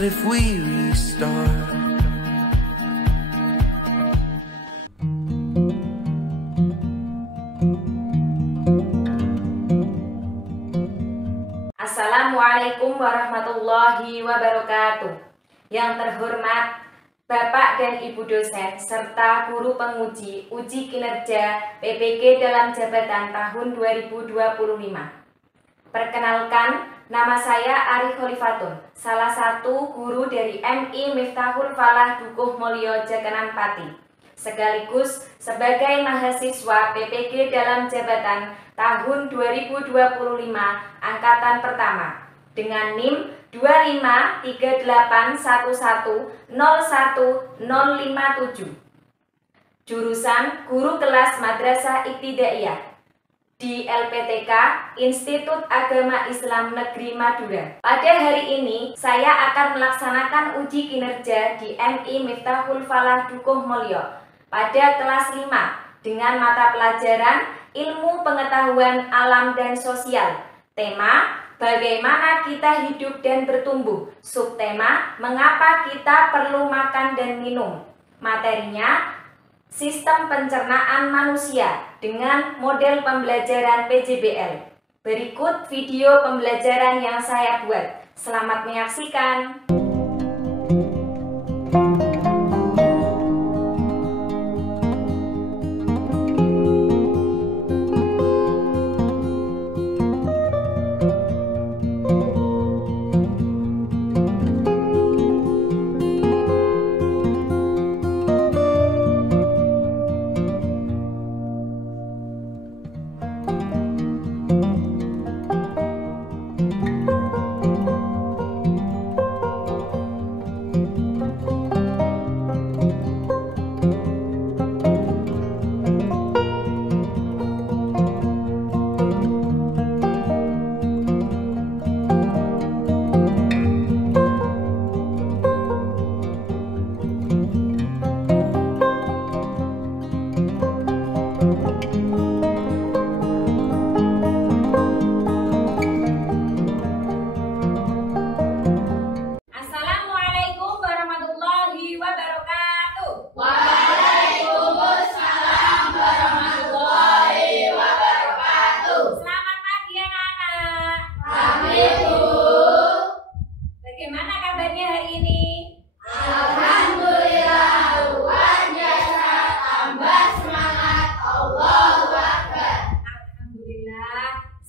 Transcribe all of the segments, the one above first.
What if we restart? Assalamualaikum warahmatullahi wabarakatuh. Yang terhormat Bapak dan Ibu dosen serta guru penguji uji kinerja PPG dalam jabatan tahun 2025. Perkenalkan, nama saya Ari Kholifatun, salah satu guru dari MI Miftahul Falah Dukuh Mulyo Jakanan Pati, sekaligus sebagai mahasiswa PPG dalam jabatan tahun 2025 angkatan pertama dengan NIM 25381101057. Jurusan Guru Kelas Madrasah Ibtidaiyah di LPTK Institut Agama Islam Negeri Madura. Pada hari ini saya akan melaksanakan uji kinerja di MI Miftahul Falah Dukuh Mulyo pada kelas 5 dengan mata pelajaran Ilmu Pengetahuan Alam dan Sosial. Tema Bagaimana kita hidup dan bertumbuh. Subtema Mengapa kita perlu makan dan minum. Materinya Sistem Pencernaan Manusia dengan model pembelajaran PJBL. Berikut video pembelajaran yang saya buat. Selamat menyaksikan.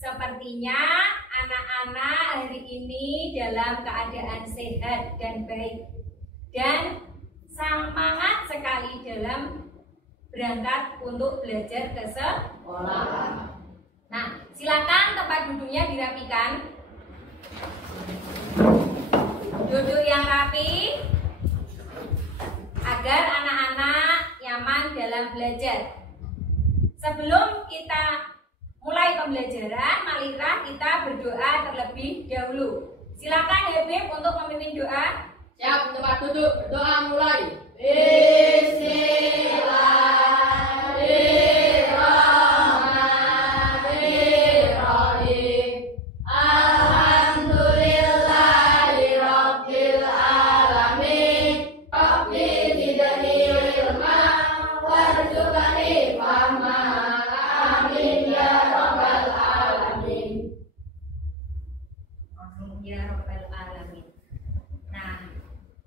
Sepertinya anak-anak hari ini dalam keadaan sehat dan baik dan semangat sekali dalam berangkat untuk belajar ke sekolah. Nah, silakan tempat duduknya dirapikan. Duduk yang rapi agar anak-anak nyaman dalam belajar. Sebelum kita mulai pembelajaran, marilah kita berdoa terlebih dahulu. Silakan Habib untuk memimpin doa. Siap, tempat duduk, berdoa mulai. Bismillahirrahmanirrahim. Alhamdulillahirabbil alamin. Rabbi zidni ilma warzuqni fahma. Amin ya rabbal alamin. Amin ya rabbal alamin. Nah,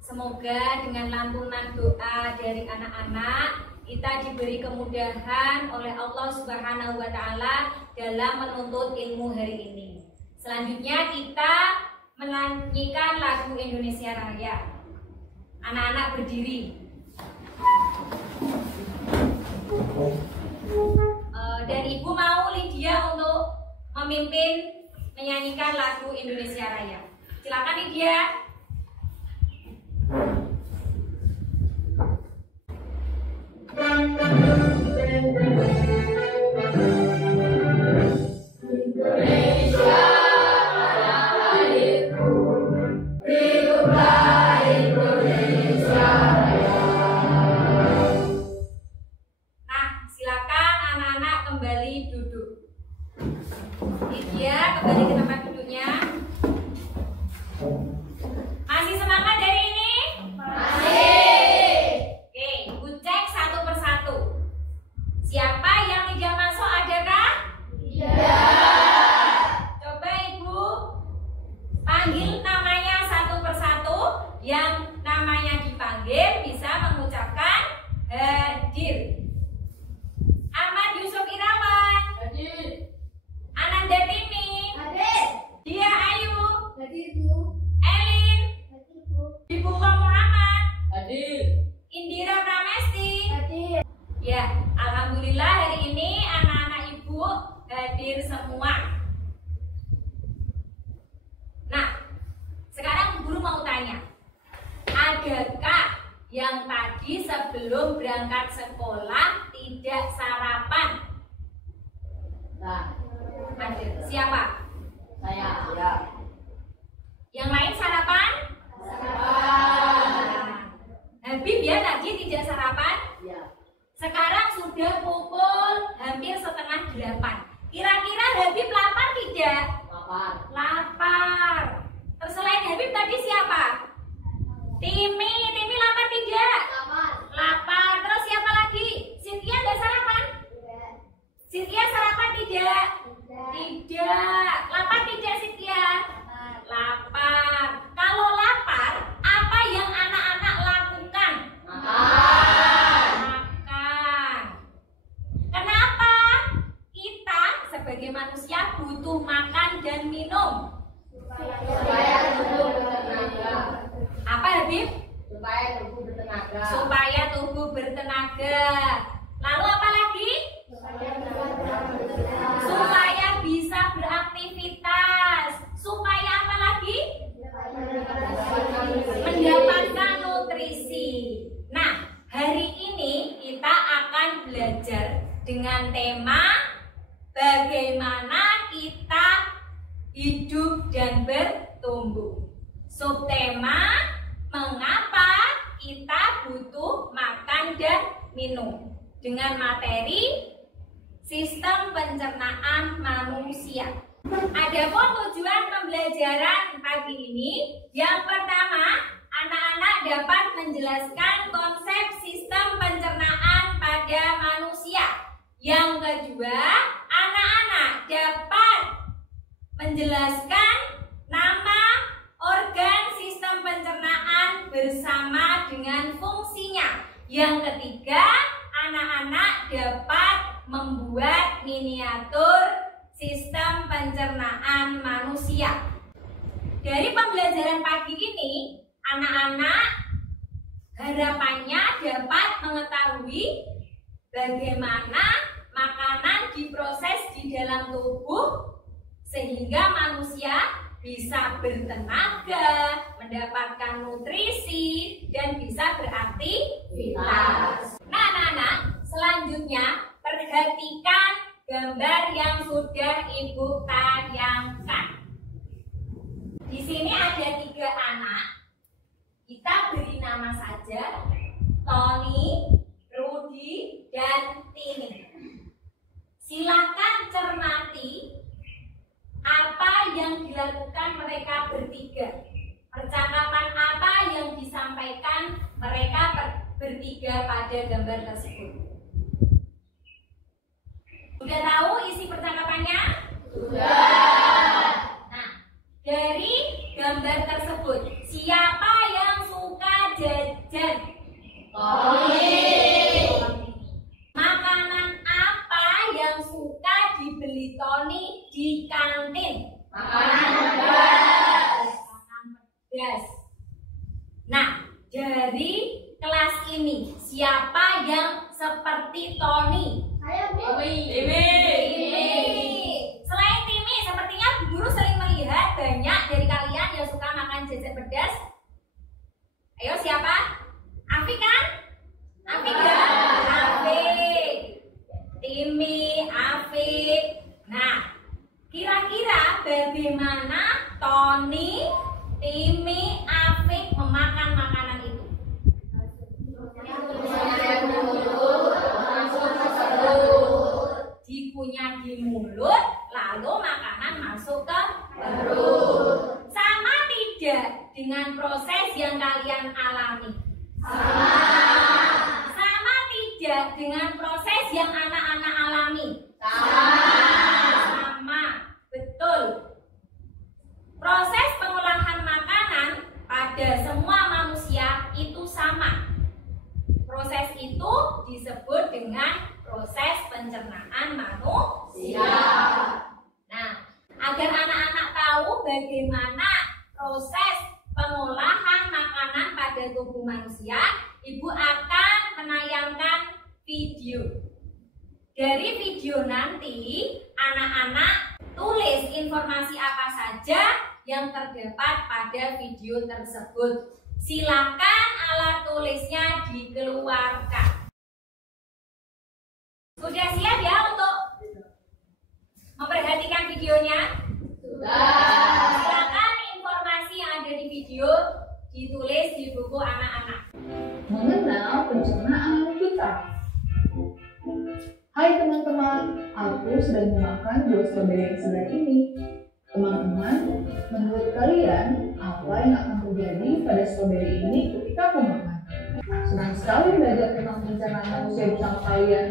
semoga dengan lantunan doa dari anak-anak kita diberi kemudahan oleh Allah Subhanahu wa Ta'ala dalam menuntut ilmu hari ini. Selanjutnya kita menyanyikan lagu Indonesia Raya. Anak-anak berdiri. Dan Ibu mau Lydia untuk memimpin menyanyikan lagu Indonesia Raya. Silakan Lydia. Indonesia tanah lahirku, hiduplah Indonesia Raya. Nah, silakan anak-anak kembali duduk. Lydia kembali ke tempat duduknya. Masih semangat Alhamdulillah hari ini anak-anak ibu hadir semua. Nah, sekarang guru mau tanya, adakah yang tadi sebelum berangkat sekolah tidak sarapan? Nah, Ada. Siapa? saya. Ya. Yang lain sarapan? Habib ya tadi tidak sarapan? Ya. Sekarang sudah pukul hampir setengah 8. Kira-kira Habib lapar tidak? Lapar. Lapar. Terus selain Habib tadi siapa? Timi. Timi lapar tidak? Lapar. Lapar. Terus siapa lagi? Cynthia nggak sarapan? Cynthia sarapan tidak? Tidak. Lapar tidak Cynthia? Lapar. Kalau lapar, apa yang anak-anak lakukan? Makan. Makan. Kenapa kita sebagai manusia butuh makan dan minum? Supaya tubuh bertenaga. Apa Habib? Supaya tubuh bertenaga. Supaya tubuh bertenaga. Lalu apa lagi? Supaya bisa beraktivitas. Supaya apa lagi? Mendapatkan nutrisi. Nah, hari ini kita akan belajar dengan tema bagaimana kita hidup dan bertumbuh. Subtema, mengapa kita butuh makan dan minum, dengan materi sistem pencernaan manusia. Adapun tujuan pembelajaran pagi ini, yang pertama, anak-anak dapat menjelaskan konsep sistem pencernaan pada manusia. Yang kedua, anak-anak dapat menjelaskan nama organ sistem pencernaan bersama dengan fungsinya. Yang ketiga, anak-anak dapat membuat miniatur sistem pencernaan manusia. Dari pembelajaran pagi ini, anak-anak harapannya dapat mengetahui bagaimana makanan diproses di dalam tubuh sehingga manusia bisa bertenaga, mendapatkan nutrisi, dan bisa beraktivitas. Nah, anak-anak, selanjutnya perhatikan gambar yang sudah Ibu tayangkan. Di sini ada 3 anak. Kita beri nama saja Tony, Rudy, dan Tini. Silakan cermati apa yang dilakukan mereka bertiga. Percakapan apa yang disampaikan mereka bertiga pada gambar tersebut. Sudah tahu isi percakapannya? Sudah. Nah, dari gambar tersebut, siapa yang suka jajan? Tony. Makanan apa yang suka dibeli Tony di kantin? Makanan pedas. Makanan pedas. Nah, dari kelas ini, siapa yang seperti Tony? Saya Timi. Selain Timi, sepertinya Bu Guru sering melihat banyak dari kalian yang suka makan jajan pedas. Ayo siapa? Afik kan? Afik ya? Afik. Timi, Afik. Nah, kira-kira bagaimana Tony, Timi, Afik memakan makanan itu? Dikunyah di mulut, lalu makanan masuk ke perut. Sama tidak dengan proses yang kalian alami? Sama tidak dengan proses yang anak-anak alami? Sama, betul. Proses pengolahan makanan pada semua manusia itu sama. Proses itu disebut dengan proses pencernaan manusia. Nah, agar anak-anak tahu bagaimana proses pengolahan makanan pada tubuh manusia, Ibu akan menayangkan video. Dari video nanti, anak-anak tulis informasi apa saja yang terdapat pada video tersebut. Silakan alat tulisnya dikeluarkan. Sudah siap ya untuk memperhatikan videonya? Sudah. Silakan informasi yang ada di video ditulis di buku anak-anak. Mengenal pencernaan kita. Hai teman-teman, aku sedang memakan buah stroberi yang segar ini. Teman-teman, menurut kalian apa yang akan terjadi pada stroberi ini ketika aku makan? Senang sekali belajar tentang pencernaan manusia bersama kalian.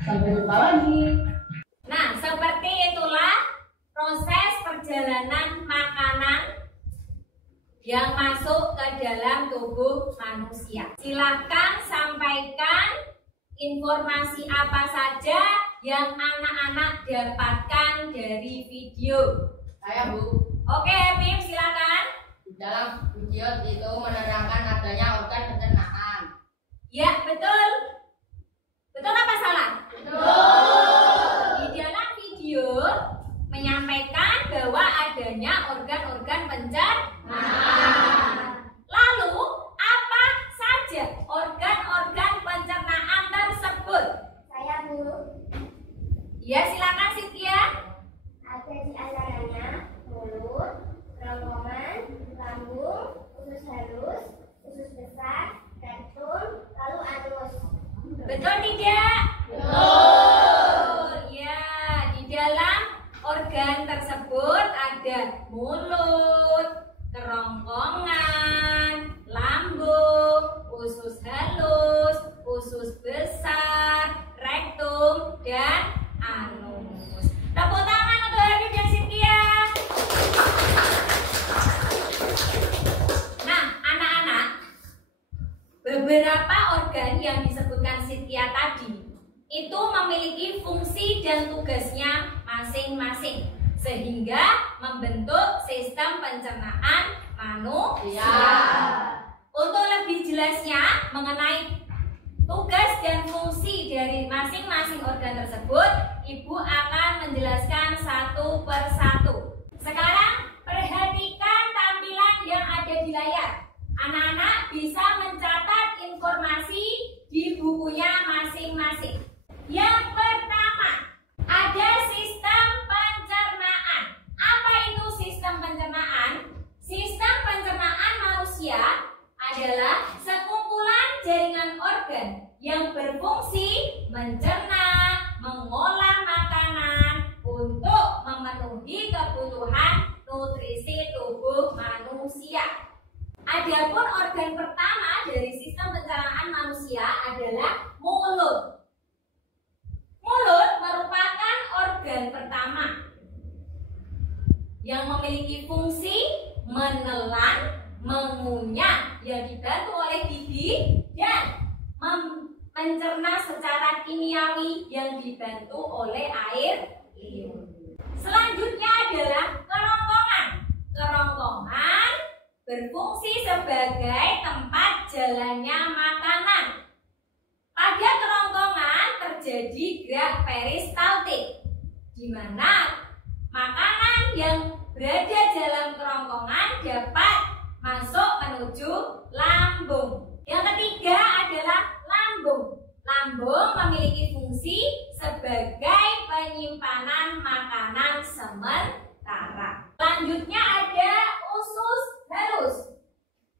Sampai jumpa lagi. Nah, seperti itulah proses perjalanan makanan yang masuk ke dalam tubuh manusia. Silakan sampaikan informasi apa saja yang anak-anak dapatkan dari video. Saya Bu. Oke, Bim, silakan. Di dalam video itu menerangkan adanya organ pencernaan. Ya, betul. Betul apa salah? Betul. Di dalam video menyampaikan bahwa adanya organ-organ pencernaan. Lalu, apa saja organ-organ pencernaan tersebut? Saya Bu, Ya, silakan Cynthia. ada di antaranya mulut, kerongkongan, lambung, usus halus, usus besar, rektum, lalu anus. Betul tidak? Betul. Ya, di dalam organ tersebut ada mulut, kerongkongan, lambung, usus halus, usus besar, rektum, dan anus. Tepuk tangan untuk Habib dan Cynthia. Nah, anak-anak, beberapa organ yang disebutkan Cynthia tadi itu memiliki fungsi dan tugasnya masing-masing sehingga membentuk sistem pencernaan manusia. Untuk lebih jelasnya mengenai tugas dan fungsi dari masing-masing organ tersebut, Ibu akan menjelaskan satu persatu. Sekarang perhatikan tampilan yang ada di layar. Anak-anak bisa mencatat informasi di bukunya masing-masing. Yang pertama, ada sistem pencernaan. Apa itu sistem pencernaan? Sistem pencernaan manusia adalah sekumpulan jaringan organ yang berfungsi mencerna, mengolah makanan untuk memenuhi kebutuhan nutrisi tubuh manusia. Adapun organ pertama dari sistem pencernaan manusia adalah mulut. Mulut merupakan organ pertama yang memiliki fungsi menelan, mengunyah yang dibantu oleh gigi dan mencerna secara kimiawi yang dibantu oleh air liur. Selanjutnya adalah kerongkongan. Kerongkongan berfungsi sebagai tempat jalannya makanan. Pada kerongkongan terjadi gerak peristaltik, di mana makanan yang berada dalam kerongkongan dapat masuk menuju lambung. Yang ketiga adalah lambung. Lambung memiliki fungsi sebagai penyimpanan makanan sementara. Selanjutnya ada usus halus.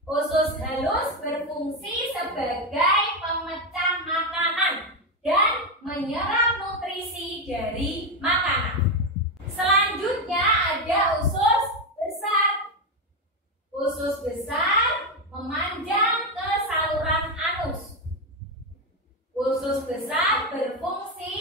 Usus halus berfungsi sebagai pemecah makanan dan menyerap nutrisi dari makanan. Selanjutnya ada usus besar. Usus besar memanjang ke saluran anus. Usus besar berfungsi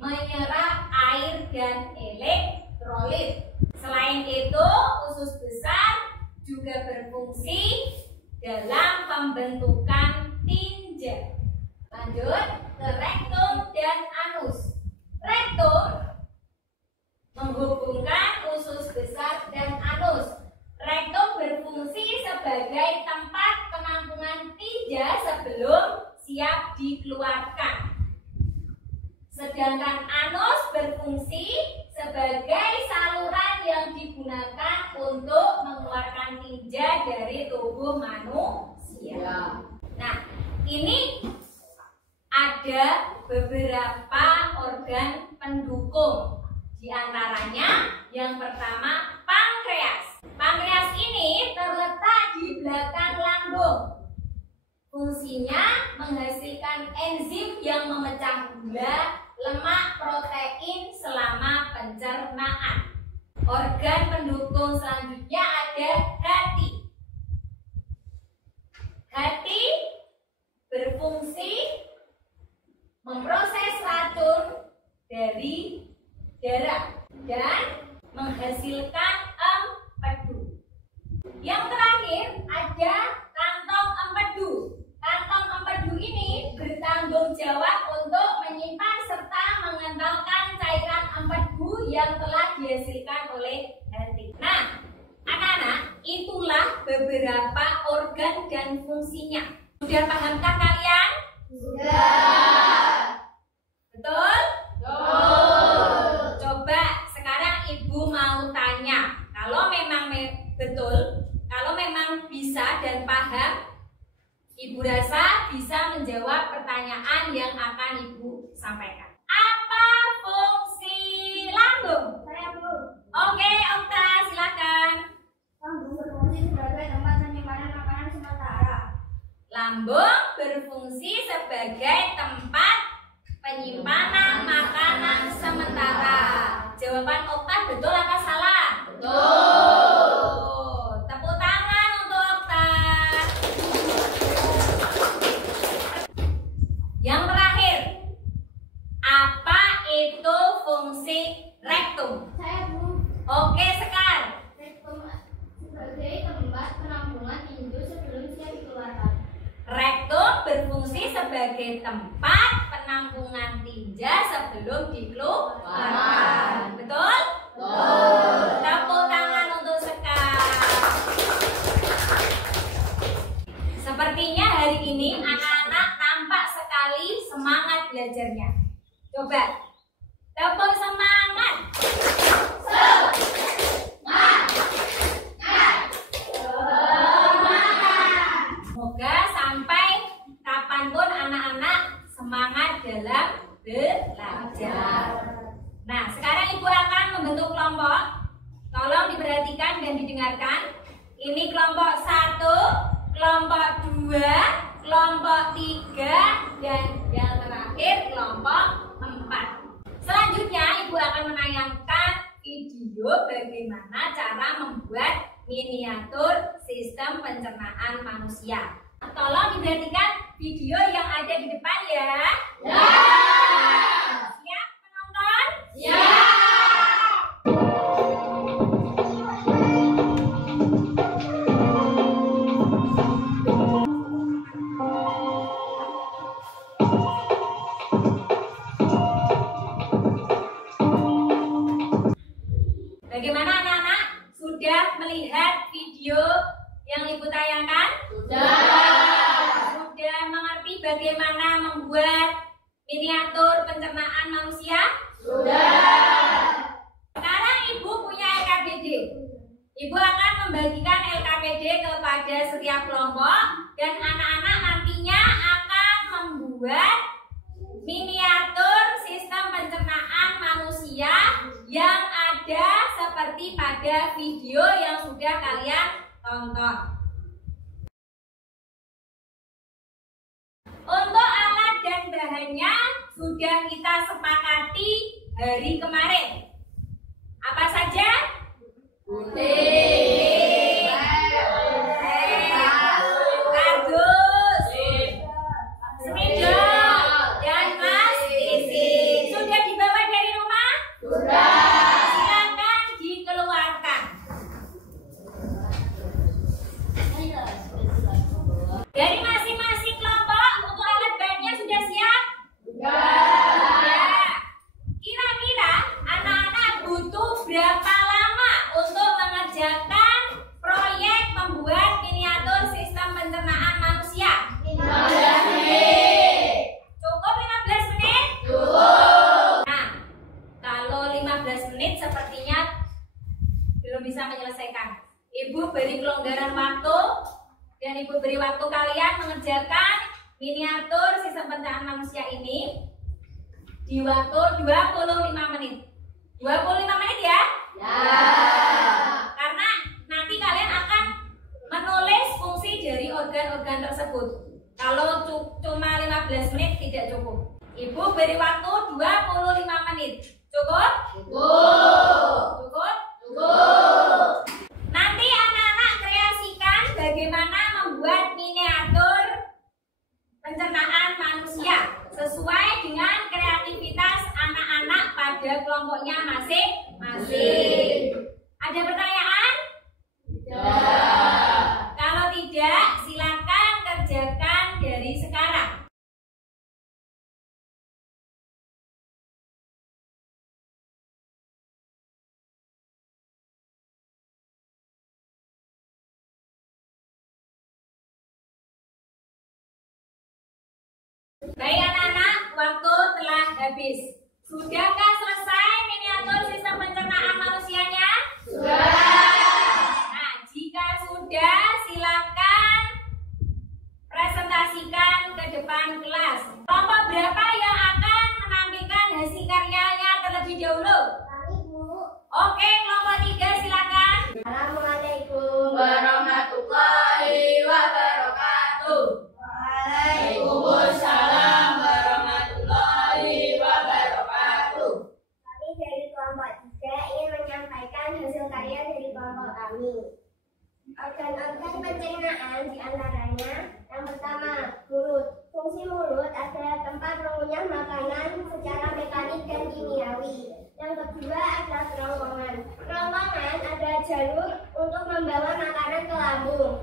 menyerap air dan elektrolit. Selain itu, usus besar juga berfungsi dalam pembentukan tinja. Lanjut ke rektum dan anus. Rektum menghubungkan usus besar dan anus. Rektum berfungsi sebagai tempat penampungan Sedangkan anus berfungsi sebagai saluran yang digunakan untuk mengeluarkan tinja dari tubuh manusia. Nah, ini ada beberapa organ pendukung. Di antaranya yang pertama pankreas. Pankreas ini terletak di belakang lambung. Fungsinya menghasilkan enzim yang memecah gula, lemak, protein selama pencernaan. Organ pendukung selanjutnya ada hati. Hati berfungsi memproses racun dari darah dan menghasilkan empedu. Yang terakhir ada kantong empedu. Kantong empedu ini bertanggung jawab untuk menyimpan serta mengentalkan cairan empedu yang telah dihasilkan oleh hati. Nah, anak-anak, itulah beberapa organ dan fungsinya. Sudah pahamkah kalian? Sudah. Betul? Betul. Coba sekarang ibu mau tanya, kalau memang betul, kalau memang bisa dan paham, ibu rasa bisa menjawab pertanyaan yang akan ibu sampaikan. Apa fungsi lambung? Saya Bu. Oke, Okta, silakan. Lambung berfungsi sebagai tempat penyimpanan makanan sementara. Lambung berfungsi sebagai tempat penyimpanan makanan sementara. Jawaban Okta betul apa salah? Betul. Tepuk tangan untuk Okta. Yang terakhir, apa itu fungsi rektum? Saya Bu. Oke, Sekar. Rektum sebagai tempat penampungan tinju sebelum siap dikeluarkan. Rektum berfungsi sebagai tempat penampungan tinja sebelum dikeluarkan. Betul? Betul. Tepuk tangan untuk Sekar. Sepertinya hari ini anak-anak nampak sekali semangat belajarnya. Coba, tepuk semangat. Semoga sampai kapanpun anak-anak semangat dalam belajar. Nah, sekarang ibu akan membentuk kelompok. Tolong diperhatikan dan didengarkan. Ini kelompok 1, kelompok 2, kelompok 3, dan yang terakhir kelompok 4. Selanjutnya ibu akan menayangkan video bagaimana cara membuat miniatur sistem pencernaan manusia. Tolong diperhatikan video yang ada di depan ya. Siap penonton? Bagaimana anak-anak? Sudah melihat video yang ibu tayangkan? Sudah mengerti bagaimana membuat miniatur pencernaan manusia? Sekarang ibu punya LKPD. Ibu akan membagikan LKPD kepada setiap kelompok dan anak-anak nantinya akan membuat miniatur sistem pencernaan manusia yang ada seperti pada video yang sudah kalian tonton. Untuk alat dan bahannya sudah kita sepakati hari kemarin. Apa saja? Gunting, kardus, spidol, dan plastik. Sudah dibawa dari rumah? Silakan dikeluarkan. Dari masing-masing kelompok untuk alat bahannya sudah siap? Ya. Kira-kira anak beri kelonggaran waktu dan Ibu beri waktu kalian mengerjakan miniatur sistem pencernaan manusia ini di waktu 25 menit. 25 menit ya? Ya. Karena nanti kalian akan menulis fungsi dari organ-organ tersebut. Kalau cuma 15 menit tidak cukup. Ibu beri waktu 25 menit. Cukup? Cukup? Nanti anak-anak kreasikan bagaimana membuat miniatur pencernaan manusia sesuai dengan kreativitas anak-anak pada kelompoknya masing-masing. Ada pertanyaan? Tidak. Kalau tidak, silakan kerjakan dari sekarang. Baik anak-anak, waktu telah habis. Sudahkah selesai miniatur sistem pencernaan manusianya? Nah, jika sudah, silakan presentasikan ke depan kelas. Kelompok berapa yang akan menampilkan hasil karyanya terlebih dahulu? Kami Bu. Oke, kelompok 3 silakan. Assalamualaikum Warahmatullahi wabarakatuh. Waalaikumsalam warahmatullahi wabarakatuh. Kami dari kelompok 3 ingin menyampaikan hasil karya dari kelompok kami. Organ-organ pencernaan diantaranya yang pertama, mulut. Fungsi mulut adalah tempat mengunyah makanan secara mekanik dan kimiawi. Yang kedua adalah kerongkongan. Kerongkongan adalah jalur untuk membawa makanan ke lambung.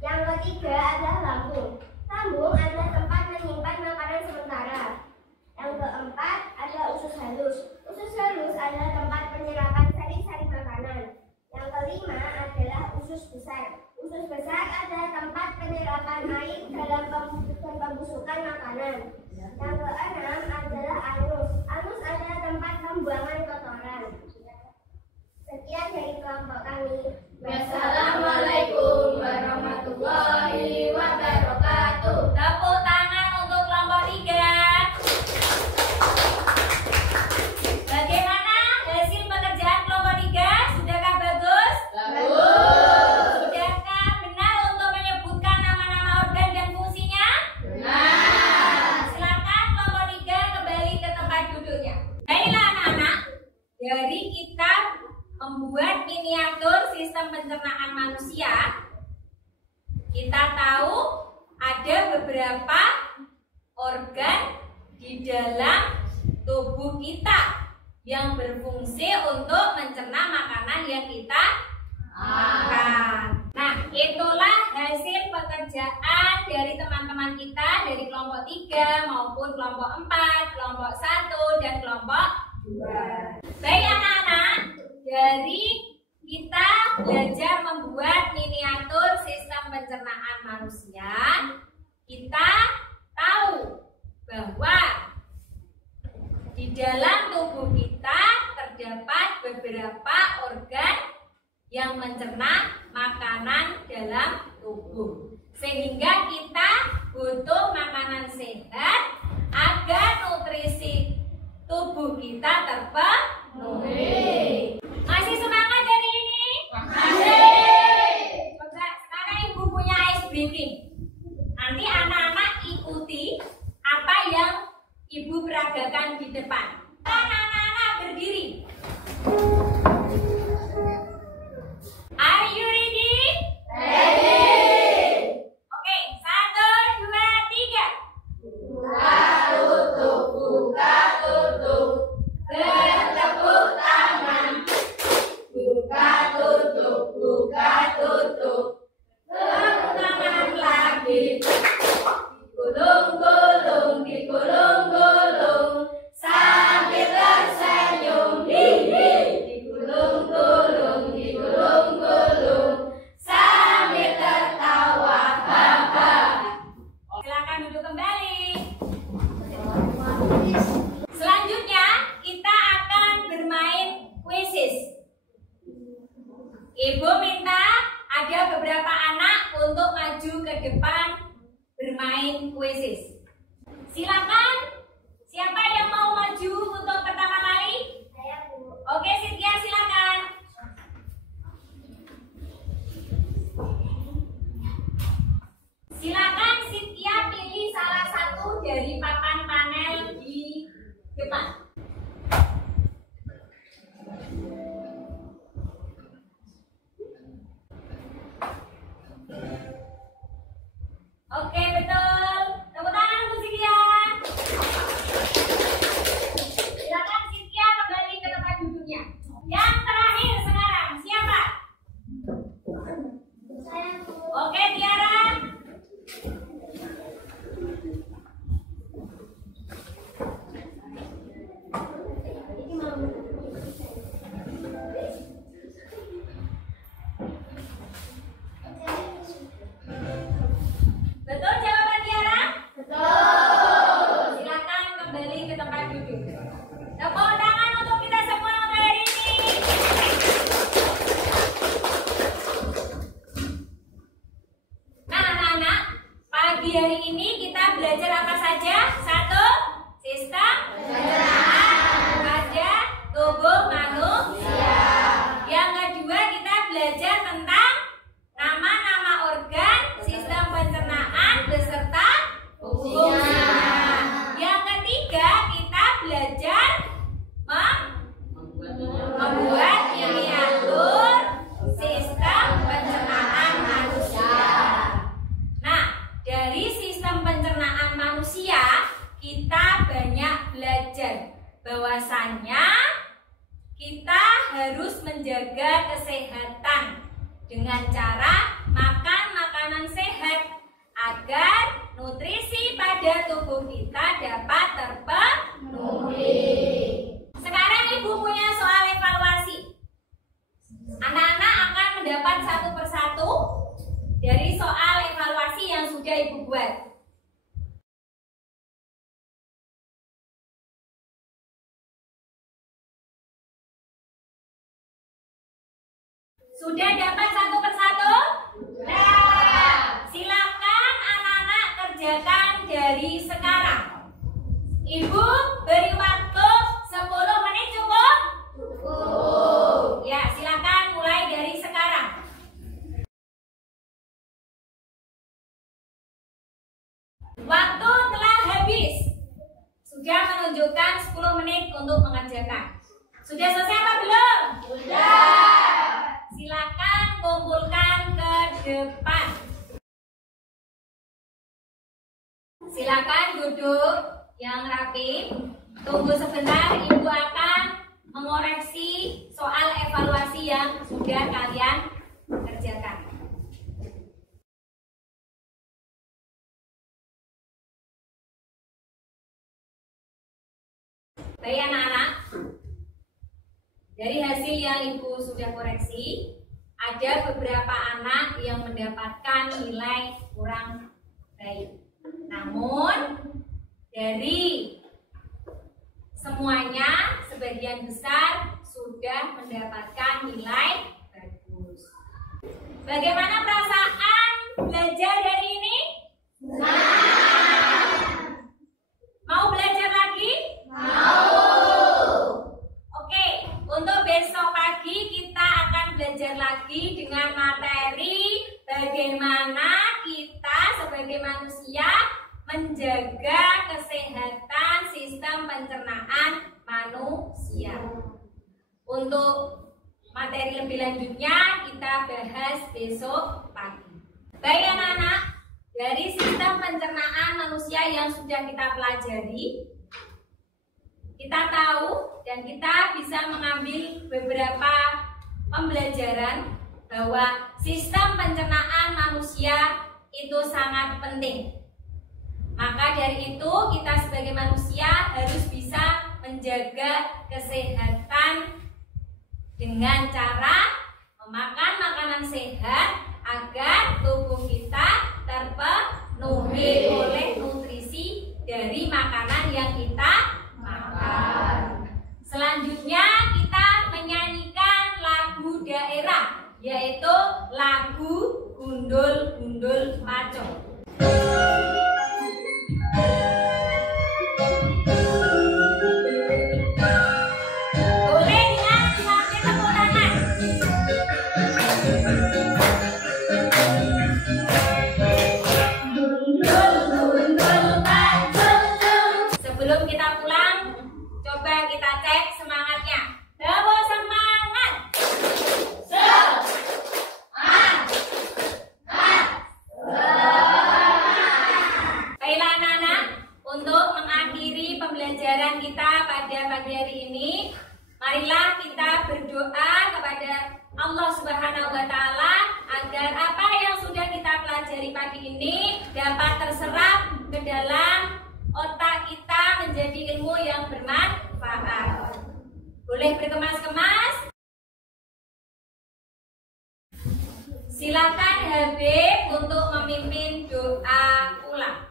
Yang ketiga adalah lambung. Lambung adalah tempat menyimpan makanan sementara. Yang keempat adalah usus halus. Usus halus adalah tempat penyerapan sari-sari makanan. Yang kelima adalah usus besar. Usus besar adalah tempat penyerapan air dalam pembusukan makanan. Yang keenam adalah anus. Anus adalah tempat pembuangan kotoran. Sekian dari kelompok kami. Wassalamualaikum warahmatullahi wabarakatuh. Tepuk tangan untuk kelompok 3. Bagaimana hasil pekerjaan kelompok 3? Sudahkah bagus? Bagus. Sudahkah benar untuk menyebutkan nama-nama organ dan fungsinya? Benar. Silakan kelompok 3 kembali ke tempat duduknya. Baiklah anak-anak, dari kita membuat miniatur sistem pencernaan manusia, kita tahu ada beberapa organ di dalam tubuh kita yang berfungsi untuk mencerna makanan yang kita makan. Nah, itulah hasil pekerjaan dari teman-teman kita dari kelompok 3 maupun kelompok 4, kelompok 1, dan kelompok 2. Baik anak-anak, dari kita belajar membuat miniatur sistem pencernaan manusia, kita tahu bahwa di dalam tubuh kita terdapat beberapa organ yang mencerna makanan dalam tubuh. Sehingga kita butuh makanan sehat agar nutrisi tubuh kita terpenuhi. Masih semangat hari ini? Masih. Coba sekarang Ibu punya ice breaking. Nanti anak-anak ikuti apa yang Ibu peragakan di depan. Anak-anak berdiri. Are you ready? Ready. Oke, 1, 2, 3. Buka tutup bertepuk tangan. bahwasanya kita harus menjaga kesehatan dengan cara makan makanan sehat agar nutrisi pada tubuh kita dapat terpenuhi. Sekarang Ibu punya soal evaluasi. Anak-anak akan mendapat satu persatu dari soal evaluasi yang sudah Ibu buat. Sudah dapat satu persatu? Sudah. Silakan anak-anak kerjakan dari sekarang. Ibu beri waktu 10 menit cukup? Cukup. Ya, silakan mulai dari sekarang. Waktu telah habis. Sudah menunjukkan 10 menit untuk mengerjakan. Sudah selesai apa belum? Sudah. Silakan kumpulkan ke depan. Silakan duduk yang rapi. Tunggu sebentar, Ibu akan mengoreksi soal evaluasi yang sudah kalian kerjakan. Baik anak-anak, dari hasil yang Ibu sudah koreksi, ada beberapa anak yang mendapatkan nilai kurang baik. Namun, dari semuanya, sebagian besar sudah mendapatkan nilai bagus. Bagaimana perasaan belajar hari ini? Mau belajar lagi? Oke, untuk besok pagi kita akan belajar lagi dengan materi bagaimana kita sebagai manusia menjaga kesehatan sistem pencernaan manusia. Untuk materi lebih lanjutnya kita bahas besok pagi. Baik anak-anak, dari sistem pencernaan manusia yang sudah kita pelajari, kita tahu dan kita bisa mengambil beberapa pembelajaran bahwa sistem pencernaan manusia itu sangat penting. Maka dari itu kita sebagai manusia harus bisa menjaga kesehatan dengan cara memakan makanan sehat agar tubuh kita terpenuhi oleh nutrisi dari makanan yang kita makan. Selanjutnya kita menyanyikan lagu daerah, yaitu lagu Gundul-Gundul Pacong. Boleh dengan sampai tepuk tangan. Gundul-Gundul Pacong. Sebelum kita pulang, coba kita cek semangatnya. Bawa semangat. Baiklah anak-anak, untuk mengakhiri pembelajaran kita pada pagi hari ini, marilah kita berdoa kepada Allah Subhanahu wa Ta'ala agar apa yang sudah kita pelajari pagi ini dapat terserap ke dalam otak kita menjadi ilmu yang bermanfaat. Boleh berkemas-kemas? Silakan Habib untuk memimpin doa ulang.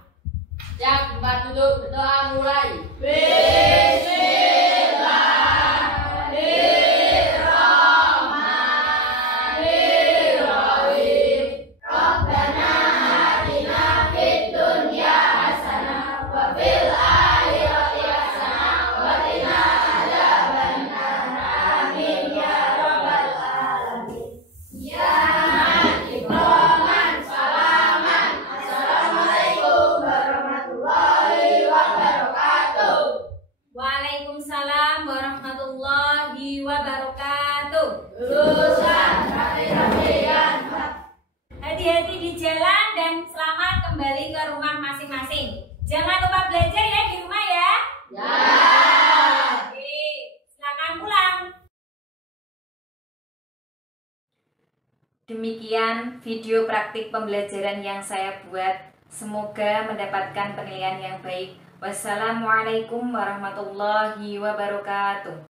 Yang tempat duduk berdoa mulai. Bismillahirrahmanirrahim. Rabbana atina fid dunya hasanah wa fil akhirati hasanah wa qina adzabannar. Amin ya rabbal alamin. Ya Ikraman salaman. Assalamualaikum warahmatullahi wabarakatuh. Waalaikumsalam warahmatullahi wabarakatuh. Lulusan rapi-rapian. Hati-hati di jalan dan selamat kembali ke rumah masing-masing. Jangan lupa belajar ya di rumah ya. Ya. Oke. Demikian video praktik pembelajaran yang saya buat. Semoga mendapatkan penilaian yang baik. Wassalamualaikum warahmatullahi wabarakatuh.